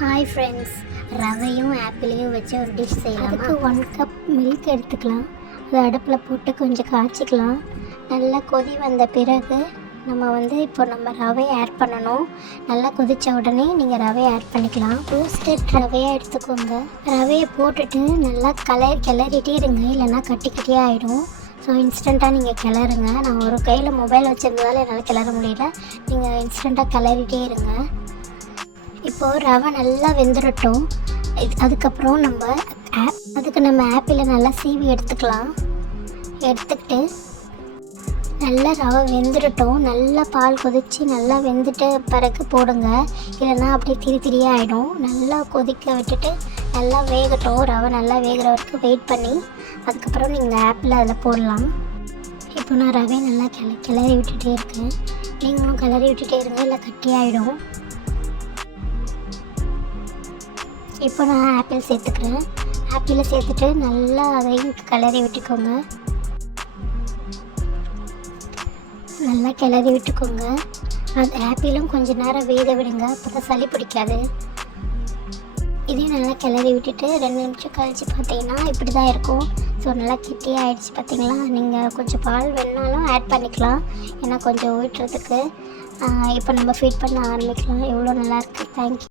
Hi friends, ரவையும் ஆப்பிளையும் வச்சு ஒரு dish செய்யலாம். அதுக்கு 1 கப் மில்க் எடுத்துக்கலாம். அதை அடுப்பில் போட்டு கொஞ்சம் காய்ச்சிக்கலாம். நல்லா கொதி வந்த பிறகு நம்ம ரவையை ஆட் பண்ணணும். நல்லா கொதித்த உடனே நீங்கள் ரவையை ஆட் பண்ணிக்கலாம். ரோஸ்டட் ரவையை எடுத்துக்கோங்க. ரவையை போட்டுட்டு நல்லா கிளறிட்டே இருங்க, இல்லைன்னா கட்டி கட்டியாக ஆகிடும். ஸோ இன்ஸ்டண்ட்டாக நீங்கள் கிளறுங்க. நான் ஒரு கையில் மொபைல் வச்சுருந்ததால் என்னால் கிளற முடியல. நீங்கள் இன்ஸ்டண்ட்டாக கிளறிட்டே இருங்க. இப்போது ரவை நல்லா வெந்துடட்டும். அதுக்கப்புறம் நம்ம ஆப்பிளை நல்லா சீவி எடுத்துக்கலாம். எடுத்துக்கிட்டு நல்லா ரவை வெந்துடட்டும். நல்லா பால் கொதித்து நல்லா வெந்துட்டு பிறகு போடுங்க, இல்லைன்னா அப்படியே திரியாக ஆகிடும். நல்லா கொதிக்க விட்டுட்டு நல்லா வேகட்டும். ரவை நல்லா வேகிற வரைக்கும் வெயிட் பண்ணி அதுக்கப்புறம் நீங்கள் ஆப்பிளை அதில் போடலாம். இப்போ நான் ரவையை நல்லா கிளறி விட்டுட்டே இருக்கேன். நீங்களும் கிளறி விட்டுட்டே இருங்க, இல்லை கட்டியாகிடும். இப்போ நான் ஆப்பிள் சேர்த்துக்கிறேன். ஆப்பிளை சேர்த்துட்டு நல்லா அதையும் கிளறி விட்டுக்கோங்க. நல்லா கிளறி விட்டுக்கோங்க. அது ஆப்பிளும் கொஞ்சம் நேரம் வேக விடுங்க, அப்போ தான் சளி பிடிக்காது. இதையும் நல்லா கிளறி விட்டுட்டு 2 நிமிஷம் கழித்து பார்த்தீங்கன்னா இப்படி தான் இருக்கும். ஸோ நல்லா கெட்டியாக ஆகிடுச்சு பார்த்தீங்களா. நீங்கள் கொஞ்சம் பால் வேணுனாலும் ஆட் பண்ணிக்கலாம், ஏன்னா கொஞ்சம் ஊற்றுறதுக்கு. இப்போ நம்ம ஃபீட் பண்ண ஆரம்பிக்கலாம். எவ்வளோ நல்லாயிருக்கு. தேங்க்யூ.